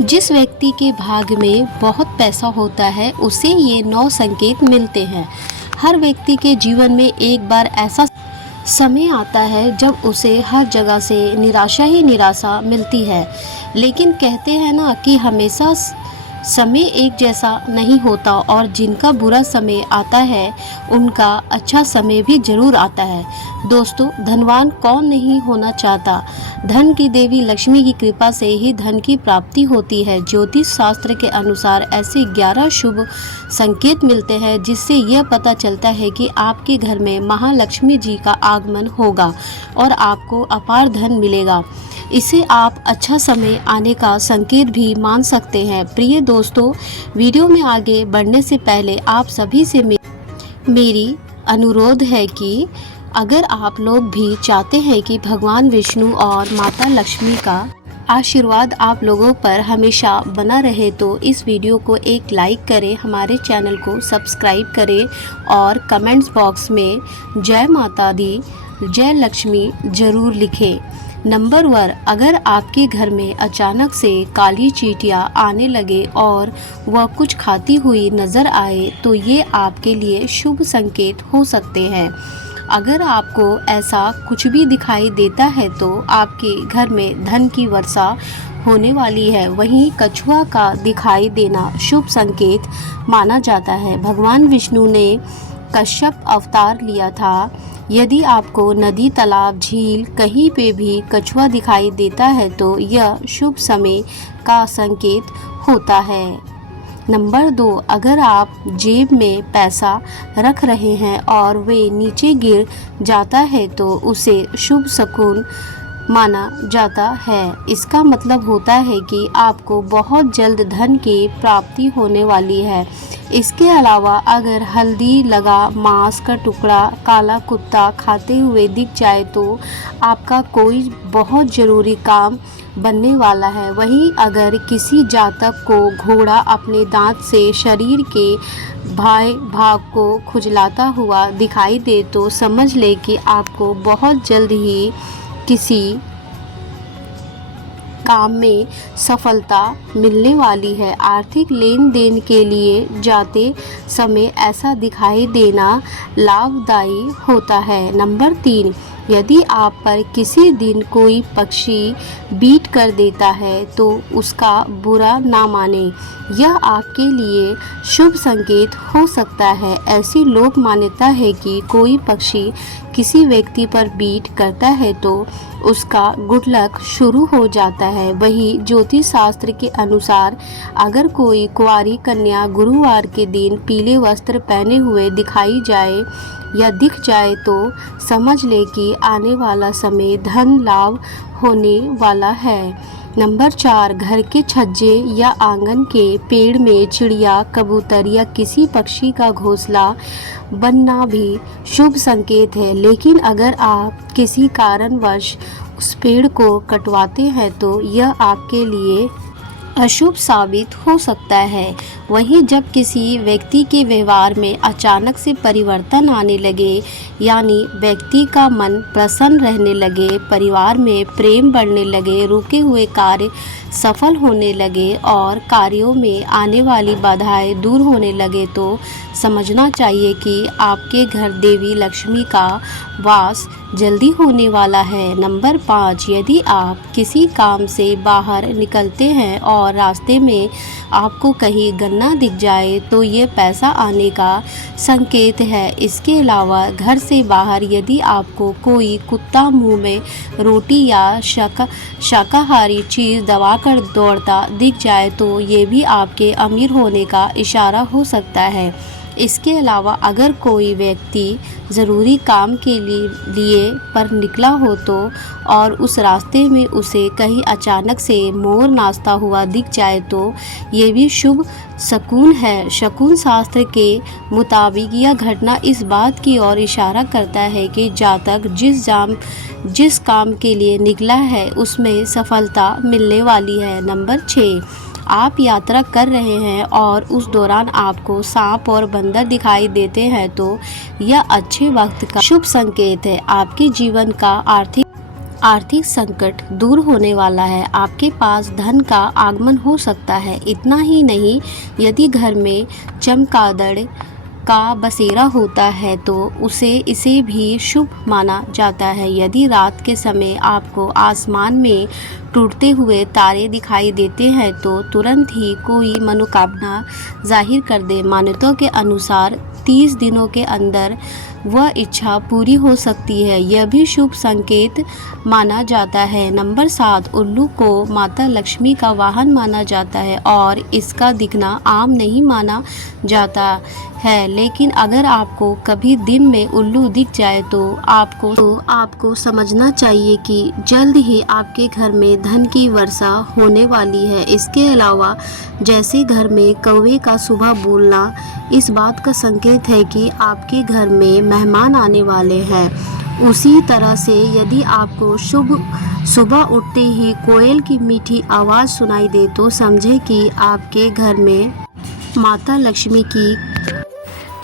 जिस व्यक्ति के भाग्य में बहुत पैसा होता है उसे ये 9 संकेत मिलते हैं। हर व्यक्ति के जीवन में एक बार ऐसा समय आता है जब उसे हर जगह से निराशा ही निराशा मिलती है। लेकिन कहते हैं ना कि हमेशा समय एक जैसा नहीं होता और जिनका बुरा समय आता है उनका अच्छा समय भी जरूर आता है। दोस्तों, धनवान कौन नहीं होना चाहता। धन की देवी लक्ष्मी की कृपा से ही धन की प्राप्ति होती है। ज्योतिष शास्त्र के अनुसार ऐसे 11 शुभ संकेत मिलते हैं जिससे यह पता चलता है कि आपके घर में महालक्ष्मी जी का आगमन होगा और आपको अपार धन मिलेगा। इसे आप अच्छा समय आने का संकेत भी मान सकते हैं। प्रिय दोस्तों, वीडियो में आगे बढ़ने से पहले आप सभी से मेरी अनुरोध है कि अगर आप लोग भी चाहते हैं कि भगवान विष्णु और माता लक्ष्मी का आशीर्वाद आप लोगों पर हमेशा बना रहे तो इस वीडियो को एक लाइक करें, हमारे चैनल को सब्सक्राइब करें और कमेंट्स बॉक्स में जय माता दी, जय लक्ष्मी जरूर लिखें। नंबर 1, अगर आपके घर में अचानक से काली चींटियां आने लगे और वह कुछ खाती हुई नज़र आए तो ये आपके लिए शुभ संकेत हो सकते हैं। अगर आपको ऐसा कुछ भी दिखाई देता है तो आपके घर में धन की वर्षा होने वाली है। वहीं कछुआ का दिखाई देना शुभ संकेत माना जाता है। भगवान विष्णु ने कश्यप अवतार लिया था। यदि आपको नदी, तालाब, झील कहीं पे भी कछुआ दिखाई देता है तो यह शुभ समय का संकेत होता है। नंबर 2, अगर आप जेब में पैसा रख रहे हैं और वे नीचे गिर जाता है तो उसे शुभ शकुन माना जाता है। इसका मतलब होता है कि आपको बहुत जल्द धन की प्राप्ति होने वाली है। इसके अलावा अगर हल्दी लगा मांस का टुकड़ा काला कुत्ता खाते हुए दिख जाए तो आपका कोई बहुत ज़रूरी काम बनने वाला है। वहीं अगर किसी जातक को घोड़ा अपने दांत से शरीर के भाग को खुजलाता हुआ दिखाई दे तो समझ ले कि आपको बहुत जल्द ही किसी काम में सफलता मिलने वाली है। आर्थिक लेन देन के लिए जाते समय ऐसा दिखाई देना लाभदायी होता है। नंबर 3, यदि आप पर किसी दिन कोई पक्षी बीट कर देता है तो उसका बुरा ना माने, यह आपके लिए शुभ संकेत हो सकता है। ऐसी लोक मान्यता है कि कोई पक्षी किसी व्यक्ति पर बीट करता है तो उसका गुड लक शुरू हो जाता है। वही ज्योतिष शास्त्र के अनुसार अगर कोई कुंवारी कन्या गुरुवार के दिन पीले वस्त्र पहने हुए दिखाई जाए या दिख जाए तो समझ ले कि आने वाला समय धन लाभ होने वाला है। नंबर 4, घर के छज्जे या आंगन के पेड़ में चिड़िया, कबूतर या किसी पक्षी का घोंसला बनना भी शुभ संकेत है। लेकिन अगर आप किसी कारणवश उस पेड़ को कटवाते हैं तो यह आपके लिए अशुभ साबित हो सकता है। वहीं जब किसी व्यक्ति के व्यवहार में अचानक से परिवर्तन आने लगे, यानी व्यक्ति का मन प्रसन्न रहने लगे, परिवार में प्रेम बढ़ने लगे, रुके हुए कार्य सफल होने लगे और कार्यों में आने वाली बाधाएं दूर होने लगे तो समझना चाहिए कि आपके घर देवी लक्ष्मी का वास जल्दी होने वाला है। नंबर 5, यदि आप किसी काम से बाहर निकलते हैं और रास्ते में आपको कहीं गन्ना दिख जाए तो ये पैसा आने का संकेत है। इसके अलावा घर से बाहर यदि आपको कोई कुत्ता मुंह में रोटी या शाकाहारी चीज़ दबाकर दौड़ता दिख जाए तो ये भी आपके अमीर होने का इशारा हो सकता है। इसके अलावा अगर कोई व्यक्ति ज़रूरी काम के लिए पर निकला हो तो और उस रास्ते में उसे कहीं अचानक से मोर नाचता हुआ दिख जाए तो ये भी शुभ शकुन है। शकुन शास्त्र के मुताबिक यह घटना इस बात की ओर इशारा करता है कि जातक जिस काम के लिए निकला है उसमें सफलता मिलने वाली है। नंबर 6, आप यात्रा कर रहे हैं और उस दौरान आपको सांप और बंदर दिखाई देते हैं तो यह अच्छे वक्त का शुभ संकेत है। आपके जीवन का आर्थिक आर्थिक संकट दूर होने वाला है। आपके पास धन का आगमन हो सकता है। इतना ही नहीं, यदि घर में चमगादड़ का बसेरा होता है तो इसे भी शुभ माना जाता है। यदि रात के समय आपको आसमान में टूटते हुए तारे दिखाई देते हैं तो तुरंत ही कोई मनोकामना जाहिर कर दे। मान्यताओं के अनुसार 30 दिनों के अंदर वह इच्छा पूरी हो सकती है। यह भी शुभ संकेत माना जाता है। नंबर 7, उल्लू को माता लक्ष्मी का वाहन माना जाता है और इसका दिखना आम नहीं माना जाता है। लेकिन अगर आपको कभी दिन में उल्लू दिख जाए तो आपको समझना चाहिए कि जल्द ही आपके घर में धन की वर्षा होने वाली है। इसके अलावा जैसे घर में कौवे का सुबह बोलना इस बात का संकेत है कि आपके घर में मेहमान आने वाले हैं, उसी तरह से यदि आपको सुबह उठते ही कोयल की मीठी आवाज़ सुनाई दे तो समझे कि आपके घर में माता लक्ष्मी की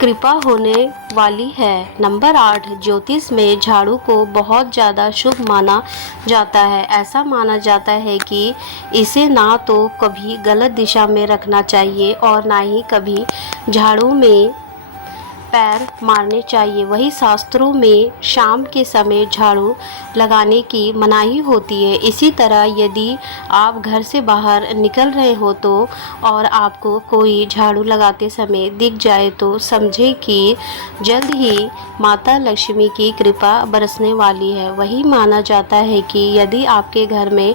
कृपा होने वाली है। नंबर 8, ज्योतिष में झाड़ू को बहुत ज़्यादा शुभ माना जाता है। ऐसा माना जाता है कि इसे ना तो कभी गलत दिशा में रखना चाहिए और ना ही कभी झाड़ू में पैर मारने चाहिए। वही शास्त्रों में शाम के समय झाड़ू लगाने की मनाही होती है। इसी तरह यदि आप घर से बाहर निकल रहे हो तो और आपको कोई झाड़ू लगाते समय दिख जाए तो समझे कि जल्द ही माता लक्ष्मी की कृपा बरसने वाली है। वही माना जाता है कि यदि आपके घर में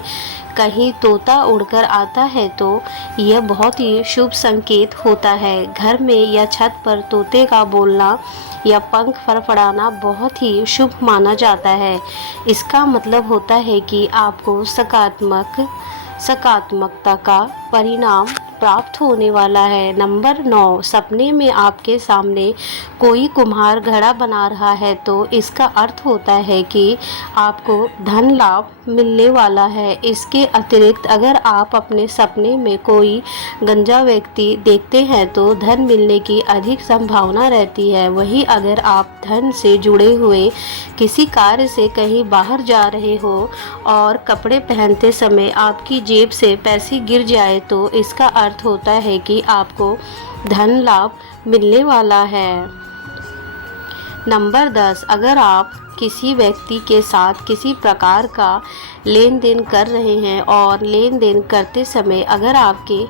कहीं तोता उड़कर आता है तो यह बहुत ही शुभ संकेत होता है। घर में या छत पर तोते का बोलना या पंख फड़फड़ाना बहुत ही शुभ माना जाता है। इसका मतलब होता है कि आपको सकारात्मकता का परिणाम प्राप्त होने वाला है। नंबर 9, सपने में आपके सामने कोई कुम्हार घड़ा बना रहा है तो इसका अर्थ होता है कि आपको धन लाभ मिलने वाला है। इसके अतिरिक्त अगर आप अपने सपने में कोई गंजा व्यक्ति देखते हैं तो धन मिलने की अधिक संभावना रहती है। वहीं अगर आप धन से जुड़े हुए किसी कार्य से कहीं बाहर जा रहे हो और कपड़े पहनते समय आपकी जेब से पैसे गिर जाए तो इसका अर्थ होता है कि आपको धन लाभ मिलने वाला है। नंबर 10, अगर आप किसी व्यक्ति के साथ किसी प्रकार का लेन देन कर रहे हैं और लेन देन करते समय अगर आपके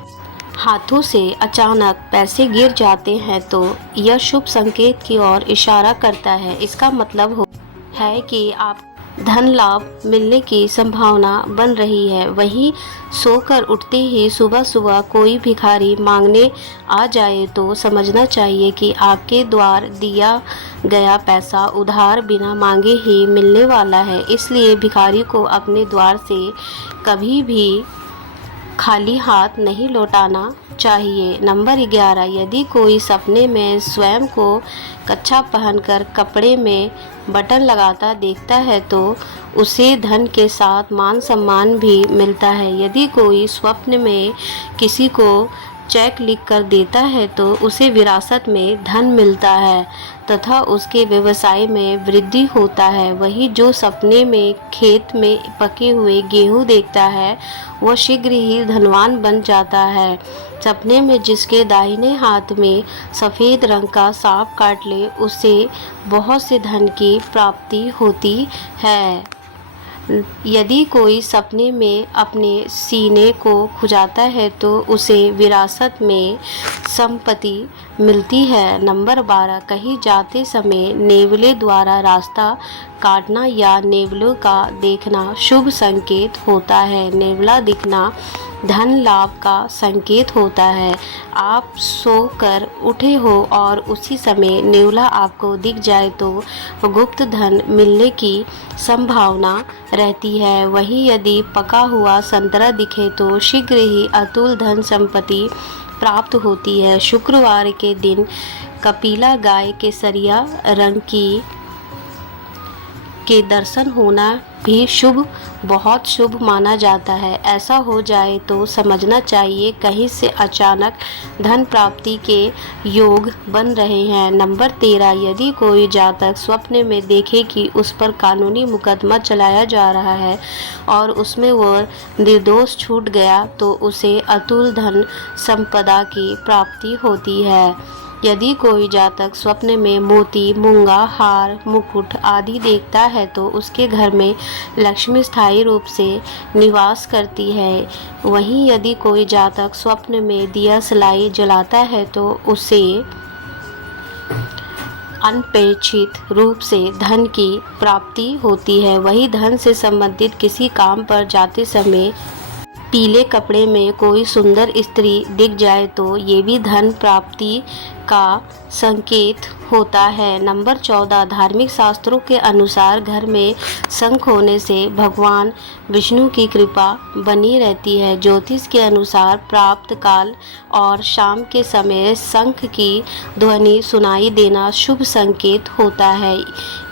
हाथों से अचानक पैसे गिर जाते हैं तो यह शुभ संकेत की ओर इशारा करता है। इसका मतलब है कि आप धन लाभ मिलने की संभावना बन रही है। वहीं सोकर उठते ही सुबह सुबह कोई भिखारी मांगने आ जाए तो समझना चाहिए कि आपके द्वार दिया गया पैसा उधार बिना मांगे ही मिलने वाला है। इसलिए भिखारी को अपने द्वार से कभी भी खाली हाथ नहीं लौटाना चाहिए। नंबर 11, यदि कोई सपने में स्वयं को कच्छा पहनकर कपड़े में बटन लगाता देखता है तो उसे धन के साथ मान सम्मान भी मिलता है। यदि कोई स्वप्न में किसी को चेक लिख कर देता है तो उसे विरासत में धन मिलता है तथा उसके व्यवसाय में वृद्धि होता है। वही जो सपने में खेत में पके हुए गेहूं देखता है वह शीघ्र ही धनवान बन जाता है। सपने में जिसके दाहिने हाथ में सफ़ेद रंग का सांप काट ले उसे बहुत से धन की प्राप्ति होती है। यदि कोई सपने में अपने सीने को खुजाता है तो उसे विरासत में संपत्ति मिलती है। नंबर 12, कहीं जाते समय नेवले द्वारा रास्ता काटना या नेवलों का देखना शुभ संकेत होता है। नेवला दिखना धन लाभ का संकेत होता है। आप सोकर उठे हो और उसी समय नेवला आपको दिख जाए तो गुप्त धन मिलने की संभावना रहती है। वहीं यदि पका हुआ संतरा दिखे तो शीघ्र ही अतुल धन संपत्ति प्राप्त होती है। शुक्रवार के दिन कपिला गाय केसरिया रंग की के दर्शन होना भी शुभ, बहुत शुभ माना जाता है। ऐसा हो जाए तो समझना चाहिए कहीं से अचानक धन प्राप्ति के योग बन रहे हैं। नंबर 13, यदि कोई जातक स्वप्न में देखे कि उस पर कानूनी मुकदमा चलाया जा रहा है और उसमें वह निर्दोष छूट गया तो उसे अतुल धन संपदा की प्राप्ति होती है। यदि कोई जातक स्वप्न में मोती, मूंगा, हार, मुकुट आदि देखता है तो उसके घर में लक्ष्मी स्थायी रूप से निवास करती है। वहीं यदि कोई जातक स्वप्न में दिया सलाई जलाता है तो उसे अनपेक्षित रूप से धन की प्राप्ति होती है। वही धन से संबंधित किसी काम पर जाते समय पीले कपड़े में कोई सुंदर स्त्री दिख जाए तो ये भी धन प्राप्ति का संकेत होता है। नंबर 14, धार्मिक शास्त्रों के अनुसार घर में शंख होने से भगवान विष्णु की कृपा बनी रहती है। ज्योतिष के अनुसार प्राप्त काल और शाम के समय शंख की ध्वनि सुनाई देना शुभ संकेत होता है।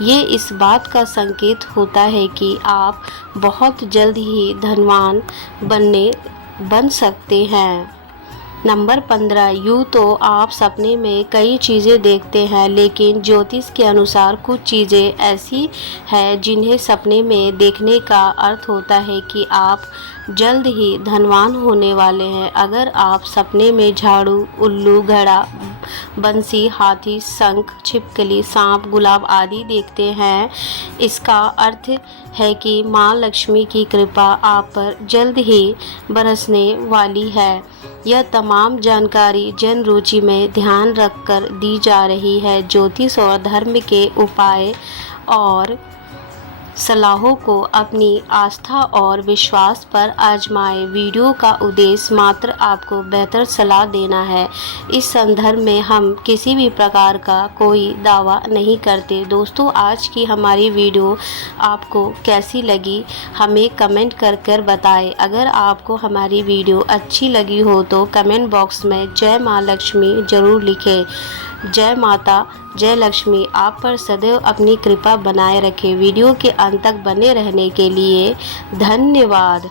ये इस बात का संकेत होता है कि आप बहुत जल्द ही धनवान बन सकते हैं। नंबर 15, यूँ तो आप सपने में कई चीज़ें देखते हैं, लेकिन ज्योतिष के अनुसार कुछ चीज़ें ऐसी हैं जिन्हें सपने में देखने का अर्थ होता है कि आप जल्द ही धनवान होने वाले हैं। अगर आप सपने में झाड़ू, उल्लू, घड़ा, बंसी, हाथी, शंख, छिपकली, सांप, गुलाब आदि देखते हैं, इसका अर्थ है कि माँ लक्ष्मी की कृपा आप पर जल्द ही बरसने वाली है। यह तमाम जानकारी जन रुचि में ध्यान रखकर दी जा रही है। ज्योतिष और धर्म के उपाय और सलाहों को अपनी आस्था और विश्वास पर आजमाएं। वीडियो का उद्देश्य मात्र आपको बेहतर सलाह देना है। इस संदर्भ में हम किसी भी प्रकार का कोई दावा नहीं करते। दोस्तों, आज की हमारी वीडियो आपको कैसी लगी हमें कमेंट कर बताएं। अगर आपको हमारी वीडियो अच्छी लगी हो तो कमेंट बॉक्स में जय माँ लक्ष्मी ज़रूर लिखें। जय माता, जय लक्ष्मी आप पर सदैव अपनी कृपा बनाए रखे। वीडियो के अंत तक बने रहने के लिए धन्यवाद।